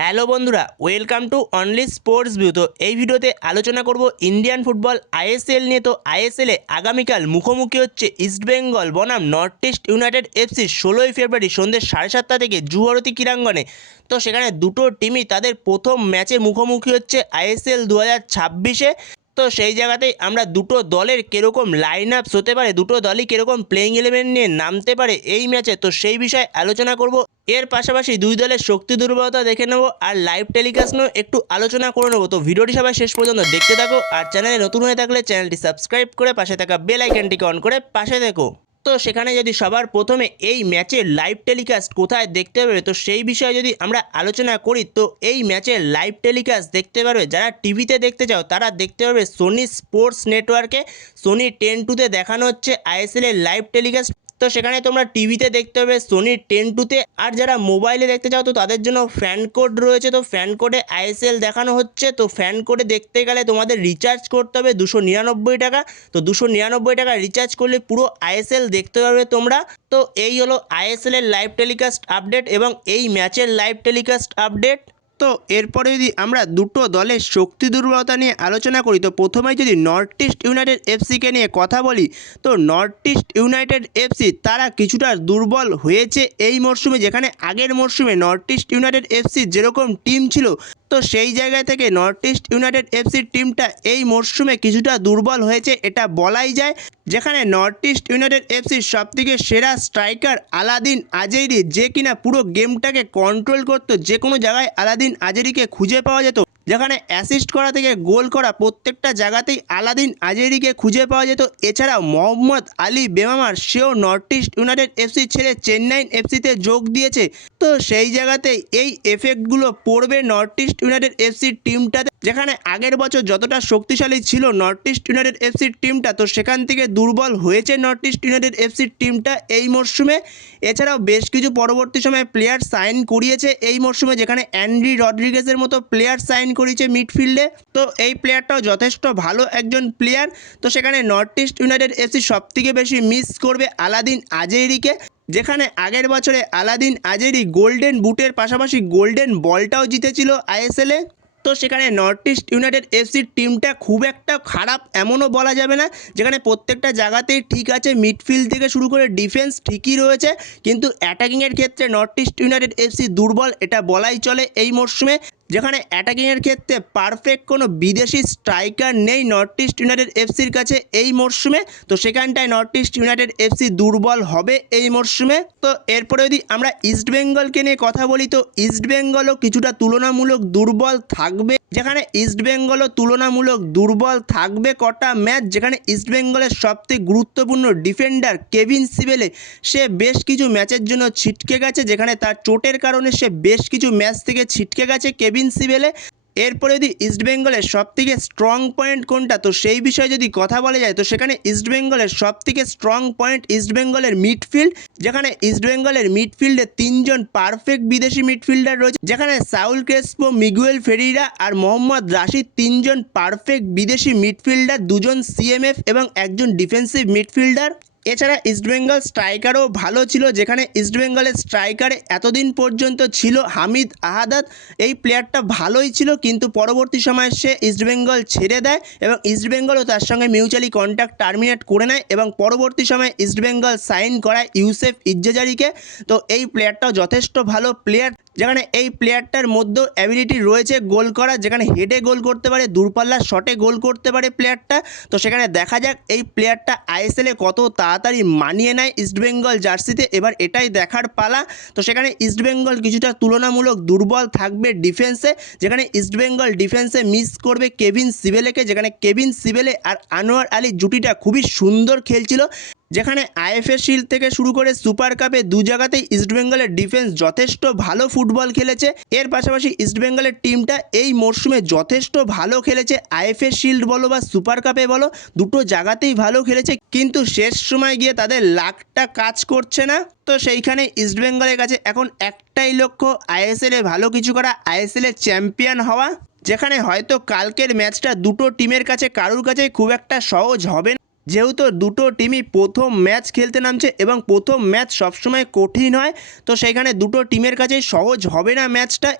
Hello বন্ধুরা, welcome to only sports view. তো এই ভিডিওতে আলোচনা করব ইন্ডিয়ান ফুটবল আইএসএল নিয়ে। তো আইএসএলে আগামীকাল মুখোমুখি হচ্ছে ইস্টবেঙ্গল বনাম নর্থ ইস্ট ইউনাইটেড এফসি 16ই ফেব্রুয়ারি সন্ধ্যে 7:30 থেকে যুবভারতী ক্রীড়াঙ্গনে। তো সেখানে দুটো টিমই তাদের প্রথম ম্যাচে মুখোমুখি হচ্ছে আইএসএল 2026-এ। তো সেই জায়গাতেই আমরা দুটো দলের কীরকম লাইন আপস হতে পারে, দুটো দলই কীরকম প্লেইং ইলেভেন নিয়ে নামতে পারে এই ম্যাচে, তো সেই বিষয়ে আলোচনা করব। এর পাশাপাশি দুই দলের শক্তি দুর্বলতা দেখে নেব আর লাইভ টেলিকাস্ট নিয়েও একটু আলোচনা করে নেব। তো ভিডিওটি সবাই শেষ পর্যন্ত দেখতে থাকো, আর চ্যানেলে নতুন হয়ে থাকলে চ্যানেলটি সাবস্ক্রাইব করে পাশে থাকা বেল আইকনটিকে অন করে পাশে থেকো। তো সেখানে যদি সবার প্রথমে এই ম্যাচের লাইভ টেলিকাস্ট কোথায় দেখতে পারবে, তো সেই বিষয়ে যদি আমরা আলোচনা করি, তো এই ম্যাচের লাইভ টেলিকাস্ট দেখতে পারবে যারা টিভিতে দেখতে চাও তারা দেখতে পারবে সোনি স্পোর্টস নেটওয়ার্কে। সোনি 10-2-তে দেখানো হচ্ছে আইএসএলের লাইভ টেলিকাস্ট। তো সেখানে তোমরা টিভিতে দেখতে পাবে সোনি 10-2-তে। আর যারা মোবাইলে দেখতে চাও তো তাদের জন্য ফ্যান কোড রয়েছে। তো ফ্যান কোডে আইএসএল দেখানো হচ্ছে। তো ফ্যান কোডে দেখতে গেলে তোমাদের রিচার্জ করতে হবে 299 টাকা। তো 299 টাকা রিচার্জ করলে পুরো আইএসএল দেখতে পাবে তোমরা। তো এই হলো আইএসএলের লাইভ টেলিকাস্ট আপডেট এবং এই ম্যাচের লাইভ টেলিকাস্ট আপডেট। তো এরপরে যদি আমরা দুটো দলের শক্তি দুর্বলতা নিয়ে আলোচনা করি, তো প্রথমেই যদি নর্থ ইস্ট ইউনাইটেড এফসিকে নিয়ে কথা বলি, তো নর্থ ইস্ট ইউনাইটেড এফসি তারা কিছুটা দুর্বল হয়েছে এই মরশুমে। যেখানে আগের মরশুমে নর্থ ইস্ট ইউনাইটেড এফসি যেরকম টিম ছিল, তো সেই জায়গা থেকে নর্থ ইস্ট ইউনাইটেড এফসির টিমটা এই মরশুমে কিছুটা দুর্বল হয়েছে এটা বলাই যায়। যেখানে নর্থ ইস্ট ইউনাইটেড এফসির সবথেকে সেরা স্ট্রাইকার আলাদিন আজেরি, যে কিনা পুরো গেমটাকে কন্ট্রোল করতো, যে কোনো জায়গায় আলাদিন আজেরিকে খুঁজে পাওয়া যেত। যেখানে অ্যাসিস্ট করা থেকে গোল করা প্রত্যেকটা জায়গাতেই আলাদিন আজেরিকে খুঁজে পাওয়া যেত। এছাড়াও মোহাম্মদ আলী বেমামার, সেও নর্থ ইস্ট ইউনাইটেড এফসি ছেড়ে চেন্নাই এফসিতে যোগ দিয়েছে। তো সেই জায়গাতেই এই এফেক্টগুলো পড়বে নর্থ ইস্ট ইউনাইটেড এফসির টিমটাতে। যেখানে আগের বছর যতটা শক্তিশালী ছিল নর্থ ইস্ট ইউনাইটেড এফসির টিমটা, তো সেখান থেকে দুর্বল হয়েছে নর্থ ইস্ট ইউনাইটেড এফসির টিমটা এই মরশুমে। এছাড়াও বেশ কিছু পরবর্তী সময়ে প্লেয়ার সাইন করিয়েছে এই মরশুমে, যেখানে অ্যান্ড্রি রড্রিগেজের মতো প্লেয়ার সাইন করিয়েছে মিডফিল্ডে। তো এই প্লেয়ারটাও যথেষ্ট ভালো একজন প্লেয়ার। তো সেখানে নর্থ ইস্ট ইউনাইটেড এফসি সবথেকে বেশি মিস করবে আলাদিন আজেরিকে। যেখানে আগের বছরে আলাদিন আজেরি গোল্ডেন বুটের পাশাপাশি গোল্ডেন বলটাও জিতেছিল আইএসএলে। তো সেখানে নর্থ ইস্ট ইউনাইটেড এফসির টিমটা খুব একটা খারাপ এমনও বলা যাবে না। যেখানে প্রত্যেকটা জায়গাতেই ঠিক আছে, মিডফিল্ড থেকে শুরু করে ডিফেন্স ঠিকই রয়েছে, কিন্তু অ্যাটাকিংয়ের ক্ষেত্রে নর্থ ইস্ট ইউনাইটেড এফসি দুর্বল এটা বলাই চলে এই মরশুমে। যেখানে অ্যাটাকিংয়ের ক্ষেত্রে পারফেক্ট কোনো বিদেশি স্ট্রাইকার নেই নর্থ ইস্ট ইউনাইটেড এফসির কাছে এই মরশুমে। তো সেখানটায় নর্থ ইস্ট ইউনাইটেড এফসি দুর্বল হবে এই মরশুমে। তো এরপরে যদি আমরা ইস্টবেঙ্গলকে নিয়ে কথা বলি, তো ইস্টবেঙ্গলও কিছুটা তুলনামূলক দুর্বল থাকবে। যেখানে ইস্টবেঙ্গলও তুলনামূলক দুর্বল থাকবে কটা ম্যাচ। যেখানে ইস্টবেঙ্গলের সবথেকে গুরুত্বপূর্ণ ডিফেন্ডার কেভিন সিবেলে, সে বেশ কিছু ম্যাচের জন্য ছিটকে গেছে। যেখানে তার চোটের কারণে সে বেশ কিছু ম্যাচ থেকে ছিটকে গেছে কেভিন সিবেলে। এরপরে যদি ইস্টবেঙ্গলের সবথেকে স্ট্রং পয়েন্ট কোনটা, তো সেই বিষয়ে যদি কথা বলা যায়, তো সেখানে ইস্টবেঙ্গলের সবথেকে স্ট্রং পয়েন্ট ইস্টবেঙ্গলের মিডফিল্ড। যেখানে ইস্টবেঙ্গলের মিডফিল্ডে 3জন পারফেক্ট বিদেশি মিডফিল্ডার রয়েছে। যেখানে সাউল ক্রেসপো, মিগুয়েল ফেরিরা আর মোহাম্মদ রাশিদ 3জন পারফেক্ট বিদেশি মিডফিল্ডার, 2জন সিএমএফ এবং একজন ডিফেন্সিভ মিডফিল্ডার। এছাড়া ইস্টবেঙ্গল স্ট্রাইকারও ভালো ছিল। যেখানে ইস্টবেঙ্গলের স্ট্রাইকারে এতদিন পর্যন্ত ছিল হামিদ আহাদাত। এই প্লেয়ারটা ভালোই ছিল, কিন্তু পরবর্তী সময়ে সে ইস্টবেঙ্গল ছেড়ে দেয় এবং ইস্টবেঙ্গলও তার সঙ্গে মিউচুয়ালি কন্ট্রাক্ট টার্মিনেট করে নেয় এবং পরবর্তী সময়ে ইস্টবেঙ্গল সাইন করায় ইউসেফ ইজ্জেজারিকে। তো এই প্লেয়ারটাও যথেষ্ট ভালো প্লেয়ার। যেখানে এই প্লেয়ারটার মধ্যেও অ্যাবিলিটি রয়েছে গোল করা। যেখানে হেডে গোল করতে পারে, দূরপাল্লার শটে গোল করতে পারে প্লেয়ারটা। তো সেখানে দেখা যাক এই প্লেয়ারটা আইএসএলে কত তাড়াতাড়ি মানিয়ে নেয় ইস্টবেঙ্গল জার্সিতে, এবার এটাই দেখার পালা। তো সেখানে ইস্টবেঙ্গল কিছুটা তুলনামূলক দুর্বল থাকবে ডিফেন্সে। যেখানে ইস্টবেঙ্গল ডিফেন্সে মিস করবে কেভিন সিবেলেকে। যেখানে কেভিন সিবেলে আর আনোয়ার আলী জুটিটা খুবই সুন্দর খেলছিল। যেখানে আইএফএ শিল্ড থেকে শুরু করে সুপার কাপে দু জায়গাতেই ইস্টবেঙ্গলের ডিফেন্স যথেষ্ট ভালো ফুটবল খেলেছে। এর পাশাপাশি ইস্টবেঙ্গলের টিমটা এই মরশুমে যথেষ্ট ভালো খেলেছে। আইএফএ শিল্ড বলো বা সুপার কাপে বলো, দুটো জায়গাতেই ভালো খেলেছে, কিন্তু শেষ সময় গিয়ে তাদের লাকটা কাজ করছে না। তো সেইখানে ইস্টবেঙ্গলের কাছে এখন একটাই লক্ষ্য, আইএসএলে ভালো কিছু করা, আইএসএলে চ্যাম্পিয়ন হওয়া। যেখানে হয়তো কালকের ম্যাচটা দুটো টিমের কাছে কারুর কাছে খুব একটা সহজ হবে না, যেহেতু দুটো টিমই প্রথম ম্যাচ খেলতে নামছে এবং প্রথম ম্যাচ সবসময় কঠিন হয়। তো সেইখানে দুটো টিমের কাছেই সহজ হবে না ম্যাচটা।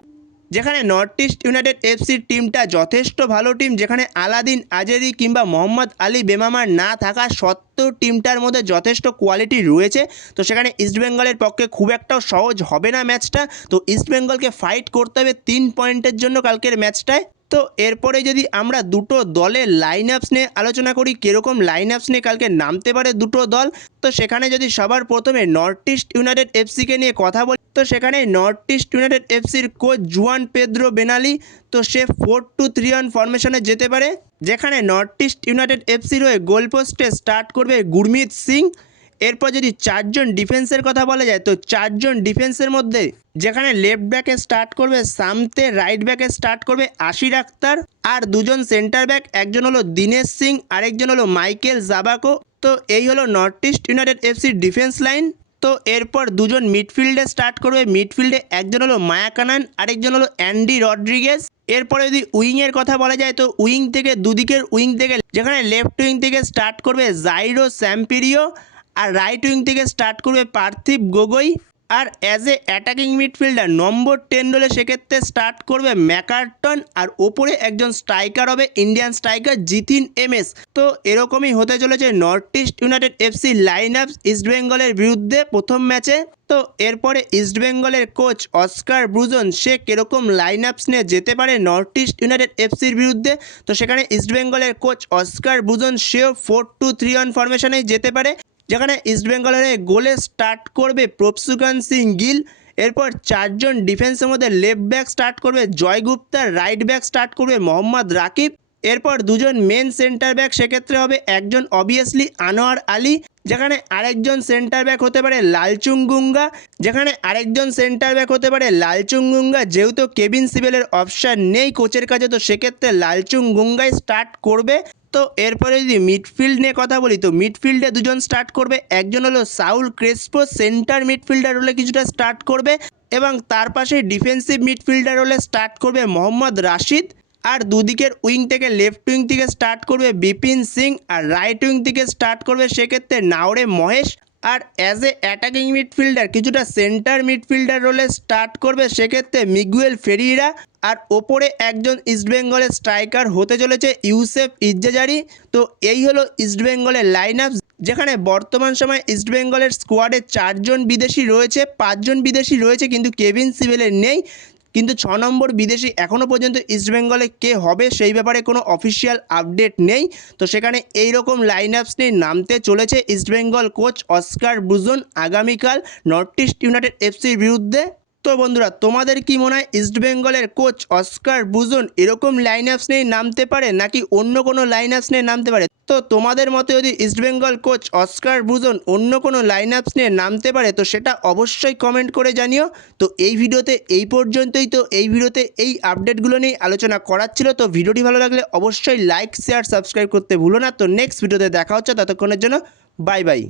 যেখানে নর্থ ইস্ট ইউনাইটেড এফসির টিমটা যথেষ্ট ভালো টিম, যেখানে আলাদিন আজেরি কিংবা মোহাম্মদ আলী বেমামার না থাকা সত্ত্বেও টিমটার মধ্যে যথেষ্ট কোয়ালিটি রয়েছে। তো সেখানে ইস্টবেঙ্গলের পক্ষে খুব একটাও সহজ হবে না ম্যাচটা। তো ইস্টবেঙ্গলকে ফাইট করতে হবে 3 পয়েন্টের জন্য কালকের ম্যাচটায়। তো এরপরে যদি আমরা দুটো দলের লাইন আপস নিয়ে আলোচনা করি, কীরকম লাইন আপস নিয়ে কালকে নামতে পারে দুটো দল, তো সেখানে যদি সবার প্রথমে নর্থ ইস্ট ইউনাইটেড এফসিকে নিয়ে কথা বলি, তো সেখানে নর্থ ইস্ট ইউনাইটেড এফসির কোচ জুয়ান পেদ্রো বেনালি, তো সে 4-2-3-1 ফরমেশনে যেতে পারে। যেখানে নর্থ ইস্ট ইউনাইটেড এফসির হয়ে গোলপোস্টে স্টার্ট করবে গুরমিত সিং। এরপর যদি 4 জন ডিফেন্সের কথা বলা যায়, তো 4 জন ডিফেন্সের মধ্যে যেখানে লেফট ব্যাকে স্টার্ট করবে সামতে, রাইট ব্যাকে স্টার্ট করবে আশির আক্তার, আর দুজন সেন্টার ব্যাক, একজন হলো দীনেশ সিং, আরেকজন হলো মাইকেল জাবাকো। তো এই হলো নর্থ ইস্ট ইউনাইটেড এফসির ডিফেন্স লাইন। তো এরপর দুজন মিডফিল্ডে স্টার্ট করবে, মিডফিল্ডে একজন হলো মায়াকানান, আরেকজন হলো অ্যান্ডি রড্রিগেজ। এরপরে যদি উইংয়ের কথা বলা যায়, তো উইং থেকে দুদিকের উইং থেকে যেখানে লেফট উইং থেকে স্টার্ট করবে জাইরো স্যাম্পিরিও, আর রাইট উইং থেকে স্টার্ট করবে পার্থিব গগৈ। আর অ্যাজ এ অ্যাটাকিং মিডফিল্ডার নম্বর 10 রোলে সেক্ষেত্রে স্টার্ট করবে ম্যাকার্টন, আর ওপরে একজন স্ট্রাইকার হবে ইন্ডিয়ান স্ট্রাইকার জিতিন এমএস। তো এরকমই হতে চলেছে north East United FC line আপস ইস্টবেঙ্গলের বিরুদ্ধে প্রথম ম্যাচে। তো এরপরে ইস্টবেঙ্গলের কোচ অস্কার ব্রুজন সে কীরকম লাইন আপস নিয়ে যেতে পারে নর্থ ইস্ট ইউনাইটেড এফসির বিরুদ্ধে, তো সেখানে ইস্টবেঙ্গলের কোচ অস্কার ব্রুজন সেও 4-2-3-1 ফরমেশনেই যেতে পারে। যেখানে ইস্টবেঙ্গলের গোলে স্টার্ট করবে প্রভসুকান সিং গিল। এরপর 4 জন ডিফেন্সের মধ্যে লেফট ব্যাক স্টার্ট করবে জয় গুপ্তা, রাইট ব্যাক স্টার্ট করবে মোহাম্মদ রাকিব। এরপর দুজন মেন সেন্টার ব্যাক সেক্ষেত্রে হবে একজন অবভিয়াসলি আনোয়ার আলী, যেখানে আরেকজন সেন্টার ব্যাক হতে পারে লালচুংগুঙ্গা, যেখানে আরেকজন সেন্টার ব্যাক হতে পারে লালচুংগুঙ্গা। যেহেতু কেভিন সিবেলের অপশান নেই কোচের কাছে, তো সেক্ষেত্রে লালচুংগুঙ্গাই স্টার্ট করবে। তো এরপরে যদি মিডফিল্ড নিয়ে কথা বলি, তো মিডফিল্ডে দুজন স্টার্ট করবে, একজন হলো সাউল ক্রেসপো, সেন্টার মিডফিল্ডার রোলে কিছুটা স্টার্ট করবে, এবং তার পাশে ডিফেন্সিভ মিডফিল্ডার রোলে স্টার্ট করবে মোহাম্মদ রাশিদ। আর দুদিকের উইং থেকে লেফট উইং থেকে স্টার্ট করবে বিপিন সিং, আর রাইট উইং থেকে স্টার্ট করবে সেক্ষেত্রে নাওরে মহেশ। আর অ্যাজ এ অ্যাটাকিং মিডফিল্ডার কিছুটা সেন্টার মিডফিল্ডার রোলে স্টার্ট করবে সেক্ষেত্রে মিগুয়েল ফেরিরা। আর ওপরে একজন ইস্টবেঙ্গলের স্ট্রাইকার হতে চলেছে ইউসেফ ইজ্জাজারি। তো এই হলো ইস্টবেঙ্গলের লাইন আপ, যেখানে বর্তমান সময় ইস্টবেঙ্গলের স্কোয়াডে 4 জন বিদেশি রয়েছে, 5 জন বিদেশি রয়েছে কিন্তু কেভিন সিবেলের নেই। কিন্তু 6 নম্বর বিদেশি এখনও পর্যন্ত ইস্টবেঙ্গলে কে হবে সেই ব্যাপারে কোনো অফিসিয়াল আপডেট নেই। তো সেখানে এই রকম লাইন আপস নিয়ে নামতে চলেছে ইস্টবেঙ্গল কোচ অস্কার ব্রুজন আগামীকাল নর্থ ইস্ট ইউনাইটেড এফসির বিরুদ্ধে। তো বন্ধুরা, তোমাদের কি মনে হয় ইস্টবেঙ্গলের কোচ অস্কার ব্রুজন এরকম লাইন আপস নিয়ে নামতে পারে নাকি অন্য কোনো লাইন আপস নিয়ে নামতে পারে? তো তোমাদের মতে যদি ইস্টবেঙ্গল কোচ অস্কার ব্রুজন অন্য কোনো লাইন আপস নিয়ে নামতে পারে, তো সেটা অবশ্যই কমেন্ট করে জানিও। তো এই ভিডিওতে এই পর্যন্তই। তো এই ভিডিওতে এই আপডেটগুলো নিয়ে আলোচনা করার ছিল। তো ভিডিওটি ভালো লাগলে অবশ্যই লাইক, শেয়ার, সাবস্ক্রাইব করতে ভুলো না। তো নেক্সট ভিডিওতে দেখা হচ্ছে, ততক্ষণের জন্য বাই বাই।